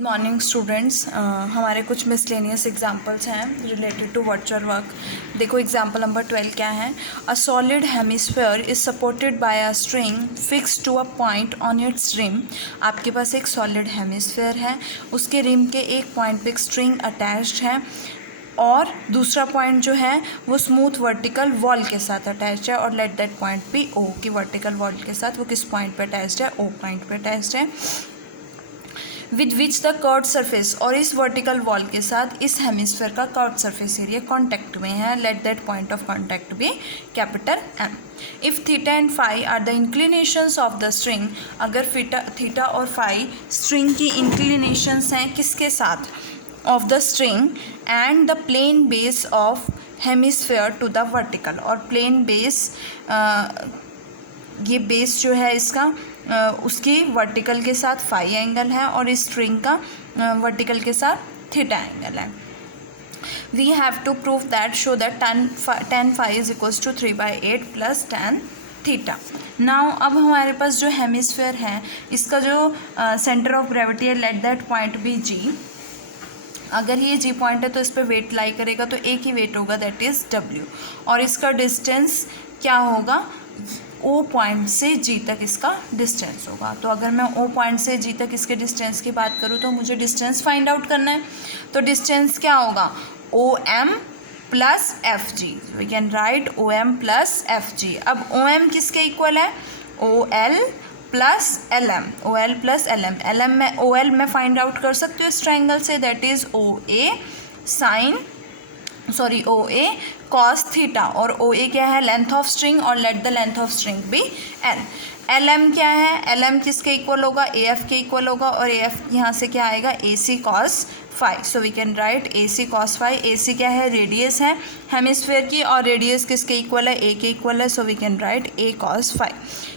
Morning students, हमारे कुछ miscellaneous examples हैं रिलेटेड टू वर्चुअल वर्क। देखो एग्जांपल नंबर 12 क्या है। A solid hemisphere is supported by a string fix to a point on its rim. आपके पास एक सॉलिड हेमिस्फीयर है, उसके रिम के एक पॉइंट पे एक स्ट्रिंग अटैच्ड है और दूसरा पॉइंट जो है वो स्मूथ वर्टिकल वॉल के साथ अटैच्ड है और let that point be O, कि वर्टिकल वॉल के साथ वो किस पॉइंट पे अटैच्ड है, ओ पॉइंट पे अटैच्ड है। With which the curve surface, और इस वर्टिकल वॉल के साथ इस हेमिस्फीयर का कर्व सरफेस एरिया कॉन्टैक्ट में है। Let that point of contact be capital M. If theta and phi are the inclinations of the string, अगर थीटा और फाई स्ट्रिंग की इंक्लिनेशंस हैं किसके साथ, of the string, and the plane base of hemisphere to the vertical, और plane base ये base जो है इसका उसकी वर्टिकल के साथ फाई एंगल है और इस स्ट्रिंग का वर्टिकल के साथ थीटा एंगल है। We have to prove that, show that tan phi is equals to 3/8 plus tan theta. Now अब हमारे पास जो हेमिस्फीयर है इसका जो सेंटर ऑफ ग्रेविटी है, let that point be G. अगर ये जी पॉइंट है तो इस पर वेट लाई करेगा तो एक ही वेट होगा, दैट इज़ डब्ल्यू, और इसका डिस्टेंस क्या होगा, ओ पॉइंट से जी तक इसका डिस्टेंस होगा। तो अगर मैं ओ पॉइंट से जी तक इसके डिस्टेंस की बात करूँ तो मुझे डिस्टेंस फाइंड आउट करना है। तो डिस्टेंस क्या होगा, O M plus F G. We can write O M plus F G. अब ओ एम किसके इक्वल है, O L plus L M, O L plus L M. L M में O L मैं find out कर सकती हूँ इस triangle से, that is O A O A cos theta, और ओ ए क्या है, लेंथ ऑफ स्ट्रिंग, और let the length of string B L. L M क्या है, एल एम किसके इक्वल होगा, ए एफ के इक्वल होगा, और ए एफ यहाँ से क्या आएगा, A C cos phi. So we can write A C cos phi. A C क्या है, रेडियस है हेमिस्फीयर की, और रेडियस किसके इक्वल है, ए के इक्वल है, so we can write A cos phi.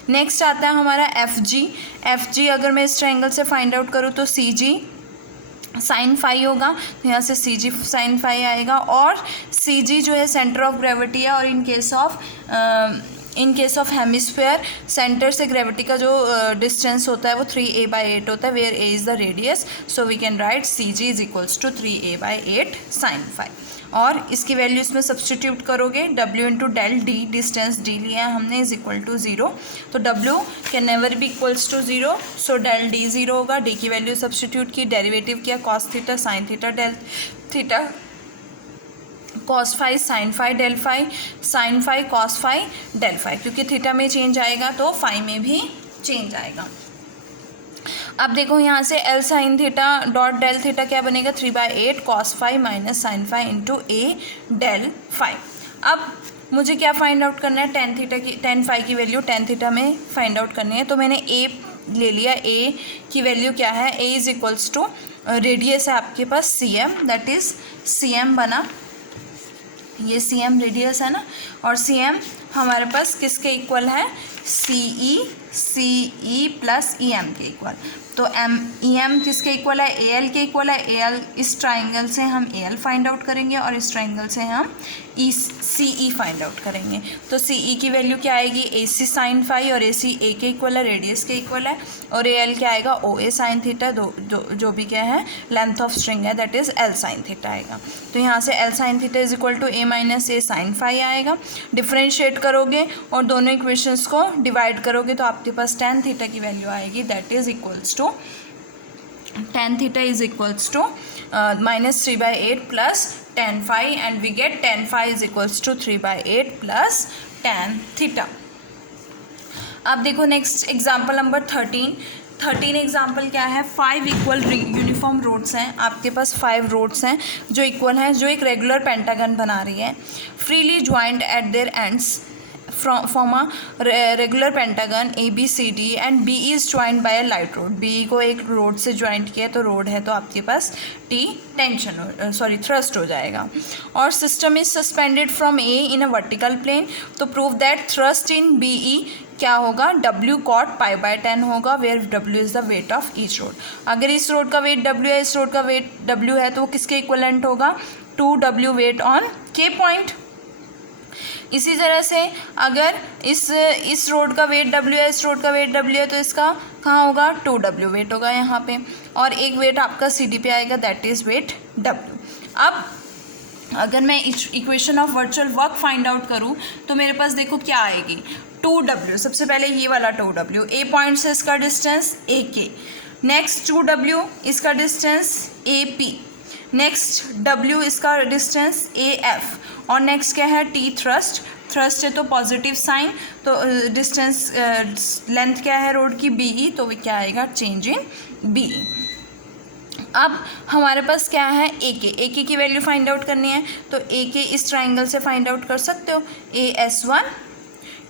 Next आता है हमारा एफ जी। एफ जी अगर मैं इस ट्राइंगल से फाइंड आउट करूँ तो सी जी साइन फाई होगा, तो यहाँ से सी जी साइन फाई आएगा, और सी जी जो है सेंटर ऑफ ग्रेविटी है, और in case of hemisphere center से ग्रेविटी का जो डिस्टेंस होता है वो 3a/8 होता है, where a is the radius. So we can write C G is equals to 3a/8 sine phi, और इसकी वैल्यू इसमें सब्सटीट्यूट करोगे, w into del D, distance d लिया है हमने, इज इक्वल टू 0, तो w can never be equals to 0, so del d 0 होगा। d की वैल्यू सब्सटीट्यूट की, डेरिवेटिव किया, cos theta sine theta del theta, cos phi sine phi del phi, sine phi cos phi del phi, क्योंकि theta में change आएगा तो phi में भी चेंज आएगा। अब देखो यहाँ से L sine theta dot del theta क्या बनेगा, 3/8 cos phi minus sine phi into a del phi. अब मुझे क्या फाइंड आउट करना है, tan फाई की वैल्यू tan थीटा में फाइंड आउट करनी है। तो मैंने ए ले लिया, ए की वैल्यू क्या है, A is equals to radius है आपके पास C M, that is C M बना, ये सी एम रेडियस है ना, और सी एम हमारे पास किसके इक्वल है, सी ई प्लस ई एम के इक्वल। तो एम ई एम किसके इक्वल है, ए एल के इक्वल है। ए एल, इस ट्राइंगल से हम ए एल फाइंड आउट करेंगे और इस ट्राइंगल से हम सी ई फाइंड आउट करेंगे। तो सी ई की वैल्यू क्या आएगी, ए सी साइन फाई, और ए सी ए के इक्वल है, रेडियस के इक्वल है, और ए एल क्या आएगा, ओ ए साइन थीटा, जो भी क्या है लेंथ ऑफ स्ट्रिंग है, that is L sine theta आएगा। तो यहाँ से L sine theta is equal to A minus A sine phi आएगा। डिफ्रेंशिएट करोगे और दोनों इक्वेशंस को डिवाइड करोगे तो आपके पास tan थीटा की वैल्यू आएगी, that is equals to tan theta is equals to minus 3/8 plus tan phi, and we get tan phi is equals to 3/8 plus tan theta. अब देखो नेक्स्ट एग्जाम्पल नंबर 13 एग्जाम्पल क्या है, 5 equal uniform roads हैं आपके पास, 5 roads हैं जो equal हैं, जो एक रेगुलर पेंटागन बना रही है, freely joint at their ends from a regular pentagon A B C D, and B is joint by a light rod. B को एक रोड से ज्वाइंट किया तो रोड है, तो आपके पास टी थ्रस्ट हो जाएगा, और system is suspended from A in a vertical plane. तो prove that thrust in B E क्या होगा, W cot π/10 होगा, where W is the weight of each rod. अगर इस रोड का वेट W है, इस रोड का वेट W है, तो वो किसके इक्वलेंट होगा, 2W wait on K point. इसी तरह से अगर इस रोड का वेट W है, इस रोड का वेट W है, तो इसका कहाँ होगा 2W वेट होगा यहाँ पे, और एक वेट आपका CD पे आएगा, दैट इज़ वेट W। अब अगर मैं equation of virtual work find out करूँ तो मेरे पास देखो क्या आएगी 2W। सबसे पहले ये वाला 2W, A पॉइंट से इसका डिस्टेंस AK, नेक्स्ट 2W इसका डिस्टेंस AP, नेक्स्ट W इसका डिस्टेंस AF, और नेक्स्ट क्या है T थ्रस्ट। थ्रस्ट है तो पॉजिटिव साइन, तो डिस्टेंस लेंथ क्या है रोड की BE, तो वो क्या आएगा चेंज इन BE। अब हमारे पास क्या है AK की वैल्यू फाइंड आउट करनी है, तो AK इस ट्राइंगल से फाइंड आउट कर सकते हो। AS1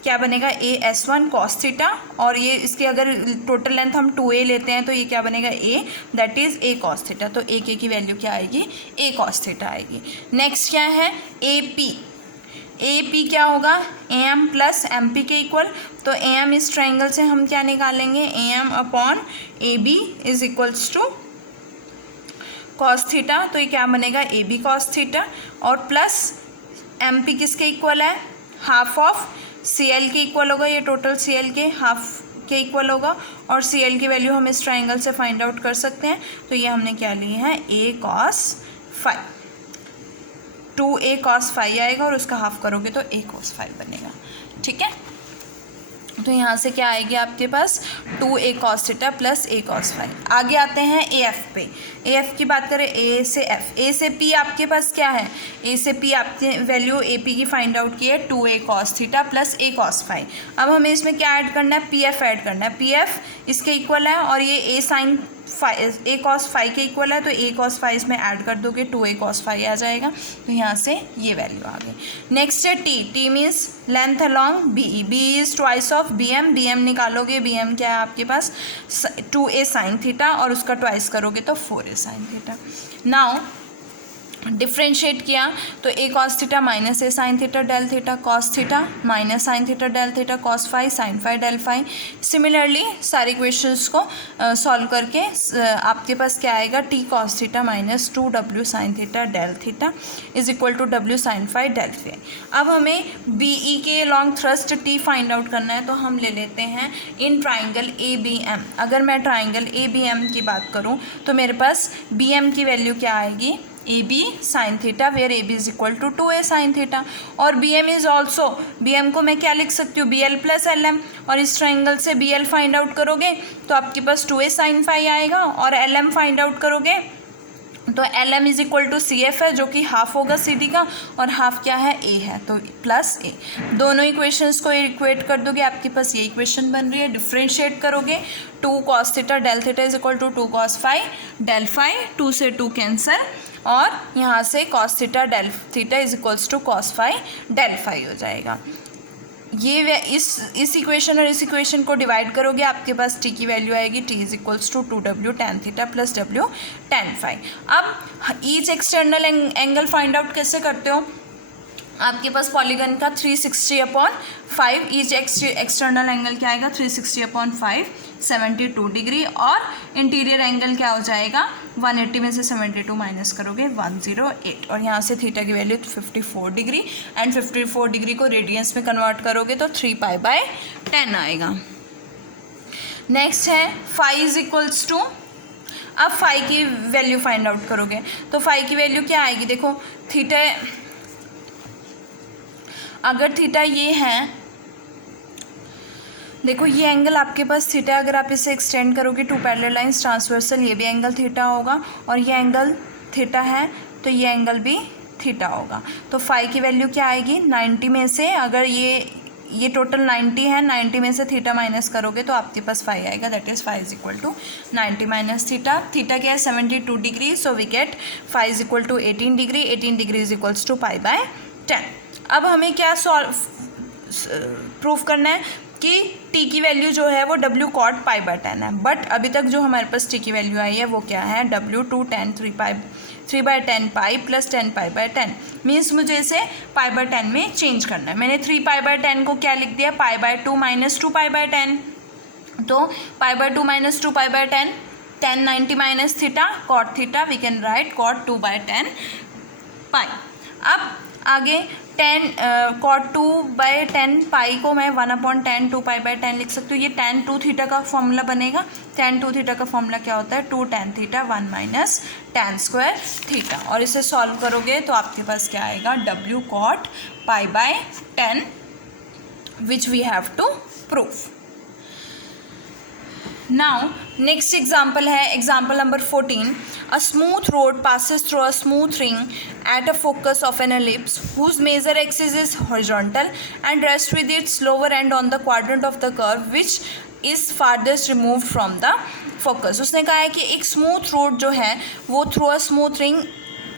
क्या बनेगा AS1 cos थीटा, और ये इसके अगर टोटल लेंथ हम 2A लेते हैं तो ये क्या बनेगा A, that is A cos theta. तो AK की वैल्यू क्या आएगी A cos थीटा आएगी। नेक्स्ट क्या है AP क्या होगा AM प्लस MP के इक्वल, तो AM इस ट्राइंगल से हम क्या निकालेंगे AM upon AB is equals to cos theta, तो ये क्या बनेगा AB cos थीटा, और प्लस MP किसके इक्वल है हाफ ऑफ CL के इक्वल होगा, ये टोटल CL के हाफ के इक्वल होगा, और CL की वैल्यू हम इस ट्राइंगल से फाइंड आउट कर सकते हैं। तो ये हमने क्या लिए है A cos 5, 2A cos 5 आएगा, और उसका हाफ करोगे तो A cos 5 बनेगा। ठीक है, तो यहाँ से क्या आएगी आपके पास 2A cos theta plus A cos 5। आगे आते हैं AF पे। AF की बात करें, A से F, A से P आपके पास क्या है, A से P आपने वैल्यू AP की फाइंड आउट की है 2A cos theta plus A cos 5। अब हमें इसमें क्या ऐड करना है PF ऐड करना है, PF इसके इक्वल है, और ये A sin A cos 5 के इक्वल है, तो A cos 5 इसमें ऐड कर दोगे 2A cos 5 आ जाएगा, तो यहाँ से ये वैल्यू आ गई। नेक्स्ट है T means length along BE, BE is twice of BM, BM निकालोगे, BM क्या है आपके पास 2A sin थीटा, और उसका ट्वाइस करोगे तो 4A sin theta. Now differentiate किया तो A cos theta minus A sin theta del theta, cos theta minus sin theta del theta, cos 5 sin 5 del 5। Similarly सारे इक्वेशंस को सॉल्व करके आपके पास क्या आएगा T cos theta minus 2W sin theta del theta is equal to W sin 5 del 5। अब हमें BE के long thrust T find out करना है, तो हम ले लेते हैं इन ट्राइंगल ABM। अगर मैं ट्राइंगल ABM की बात करूँ तो मेरे पास BM की वैल्यू क्या आएगी AB sin theta, where AB is equal to 2A sin theta, और BM इज ऑल्सो, BM को मैं क्या लिख सकती हूँ BL प्लस LM, और इस ट्राइंगल से BL फाइंड आउट करोगे तो आपके पास 2A sin 5 आएगा, और LM फाइंड आउट करोगे तो LM is equal to CF है जो कि हाफ होगा CD का, और हाफ क्या है A है, तो प्लस A। दोनों इक्वेशंस को इक्वेट कर दोगे, आपके पास ये इक्वेशन बन रही है। डिफ्रेंशिएट करोगे 2 cos theta del theta is equal to 2 cos 5 del 5, 2 से 2 कैंसिल, और यहाँ से cos theta del theta is equals to cos 5 del 5 हो जाएगा। ये इस इक्वेशन और इस इक्वेशन को डिवाइड करोगे, आपके पास T की वैल्यू आएगी T is equals to 2W tan theta plus W tan 5। अब each external angle find out कैसे करते हो, आपके पास पॉलीगन का 360/5, ईच एक्सटर्नल एंगल क्या आएगा 360/5 72 डिग्री, और इंटीरियर एंगल क्या हो जाएगा 180 में से 72 माइनस करोगे 108, और यहाँ से थीटा की वैल्यू 54 डिग्री, एंड 54 डिग्री को रेडियंस में कन्वर्ट करोगे तो 3π/10 आएगा। नेक्स्ट है फाई इज इक्वल्स टू, अब फाई की वैल्यू फाइंड आउट करोगे तो फाई की वैल्यू क्या आएगी, देखो थीटा, अगर थीटा ये है, देखो ये एंगल आपके पास थीटा, अगर आप इसे एक्सटेंड करोगे 2 पैरेलल लाइंस ट्रांसवर्सल, ये भी एंगल थीटा होगा, और ये एंगल थीटा है तो ये एंगल भी थीटा होगा। तो फाई की वैल्यू क्या आएगी 90 में से, अगर ये टोटल 90 है, 90 में से थीटा माइनस करोगे तो आपके पास फाई आएगा, that is phi is equal to 90 minus theta. Theta क्या है 72 degree, so we get phi is equal to 18 degree, 18 degree is equals to π/10। अब हमें क्या प्रूफ करना है कि T की वैल्यू जो है वो W cot π/10 है, बट अभी तक जो हमारे पास T की वैल्यू आई है वो क्या है W 2 tan 3/10 pi plus 10 π/10, means मुझे इसे π/10 में चेंज करना है। मैंने 3 π/10 को क्या लिख दिया π/2 माइनस 2 π/10, तो π/2 minus 2 π/10, 10 90 minus theta cot theta, we can write cot 2/10 pi. अब आगे 10 cot 2/10 पाई को मैं 1/10 2π/10 लिख सकती हूँ। ये tan 2 थीटा का फॉर्मूला बनेगा। tan 2 थीटा का फॉर्मूला क्या होता है? 2 tan theta 1 minus tan square theta. और इसे सॉल्व करोगे तो आपके पास क्या आएगा? w cot π/10 which we have to prove. Now next example है example number 14। A smooth road passes through a smooth ring at a focus of an ellipse whose major axis is horizontal and rests with its lower end on the quadrant of the curve which is farthest removed from the focus। उसने कहा है कि एक smooth road जो है वो through a smooth ring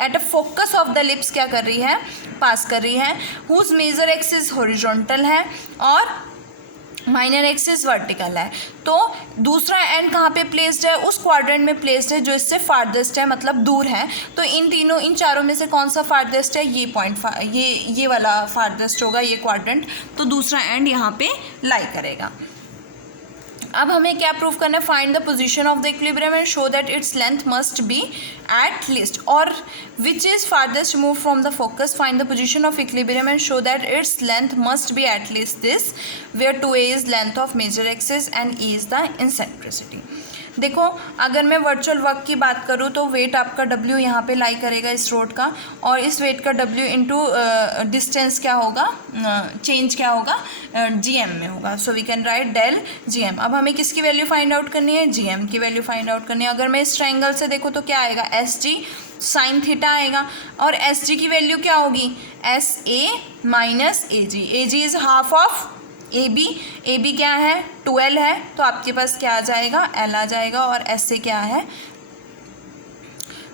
at a focus of the lips क्या कर रही है? पास कर रही है। हुज मेजर एक्सिस हॉरिजॉन्टल है और माइनर एक्सिस वर्टिकल है। तो दूसरा एंड कहाँ पे प्लेस्ड है? उस क्वाड्रेंट में प्लेस्ड है जो इससे फारदेस्ट है, मतलब दूर है। तो इन चारों में से कौन सा फारदेस्ट है? ये पॉइंट ये वाला फारदेस्ट होगा, ये क्वाड्रेंट। तो दूसरा एंड यहाँ पे लाई करेगा। अब हमें क्या प्रूव करना है? Find the position of the equilibrium and show that its length must be at least or which is farthest remove from the focus. Find the position of equilibrium and show that its length must be at least this where 2a is length of major axis and e is the eccentricity. देखो, अगर मैं virtual work की बात करूँ तो wait आपका W यहाँ पे लाई करेगा इस रोड का, और इस वेट का W इंटू डिस्टेंस क्या होगा? चेंज क्या होगा? GM में होगा। So we can write del GM। अब हमें किसकी वैल्यू फाइंड आउट करनी है? GM की वैल्यू फाइंड आउट करनी है। अगर मैं इस ट्रायंगल से देखो तो क्या आएगा? SG साइन थीटा आएगा। और SG की वैल्यू क्या होगी? SA minus AG। AG is half of AB क्या है? 12 है। तो आपके पास क्या आ जाएगा? L आ जाएगा। और S से क्या है?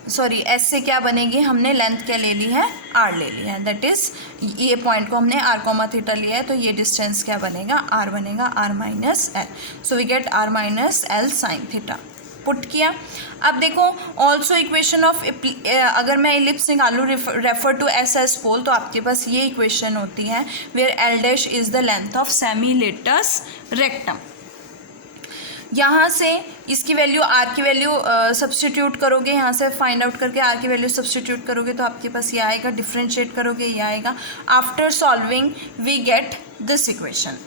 सॉरी, S से क्या बनेगी? हमने लेंथ क्या ले ली है? R ले ली है। दैट इज़ ये पॉइंट को हमने r, थीटा लिया है। तो ये डिस्टेंस क्या बनेगा? R बनेगा, R minus L। So we get R minus L sine theta. Put किया। अब देखो, ऑल्सो इक्वेशन ऑफ अगर मैं एलिप्स निकालूँ रेफर टू SS पोल, तो आपके पास ये इक्वेशन होती है where L dash is the length of semilatus rectum. यहाँ से इसकी वैल्यू R की वैल्यू सब्सटीट्यूट करोगे, यहाँ से फाइंड आउट करके R की वैल्यू सब्सटीट्यूट करोगे तो आपके पास ये आएगा। डिफ्रेंशिएट करोगे ये आएगा। After solving we get this equation.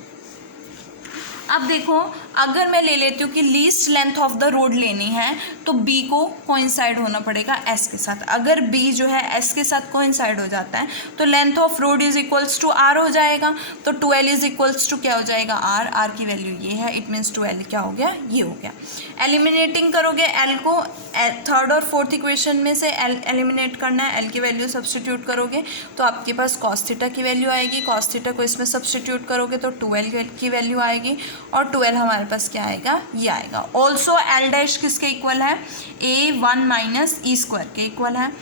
अब देखो, अगर मैं ले लेती हूँ कि least length of the rod लेनी है तो B को कोइंसाइड होना पड़ेगा S के साथ। अगर B जो है S के साथ कोइंसाइड हो जाता है तो length of rod is equals to R हो जाएगा। तो 2L इज इक्वल्स टू क्या हो जाएगा? R। R की वैल्यू ये है। इट मीन्स 2L क्या हो गया? ये हो गया। एलिमिनेटिंग करोगे L को, थर्ड और फोर्थ इक्वेशन में से L एलिमिनेट करना है। L की वैल्यू सब्सटीट्यूट करोगे तो आपके पास कॉस थीटा की वैल्यू आएगी। कॉस थीटा को इसमें सब्सटीट्यूट करोगे तो 2L की वैल्यू आएगी। और 2L हमारे पास क्या आएगा? ये आएगा। ऑल्सो L डैश किसके इक्वल है? A1 माइनस E स्क्वायर के इक्वल है।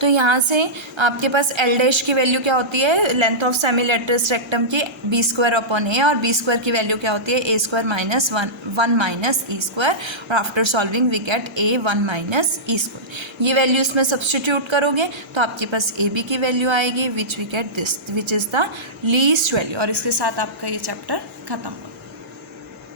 तो यहाँ से आपके पास L डैश की वैल्यू क्या होती है? लेंथ ऑफ सेमीलेटरस रेक्टम की B स्क्वायर अपॉन A, और B स्क्वायर की वैल्यू क्या होती है? A square minus 1 minus E square. और after solving we get A1 minus E square. ये वैल्यू इसमें सब्सटीट्यूट करोगे तो आपके पास AB की वैल्यू आएगी which we get this which is the least value. और इसके साथ आपका ये चैप्टर खत्म होगा।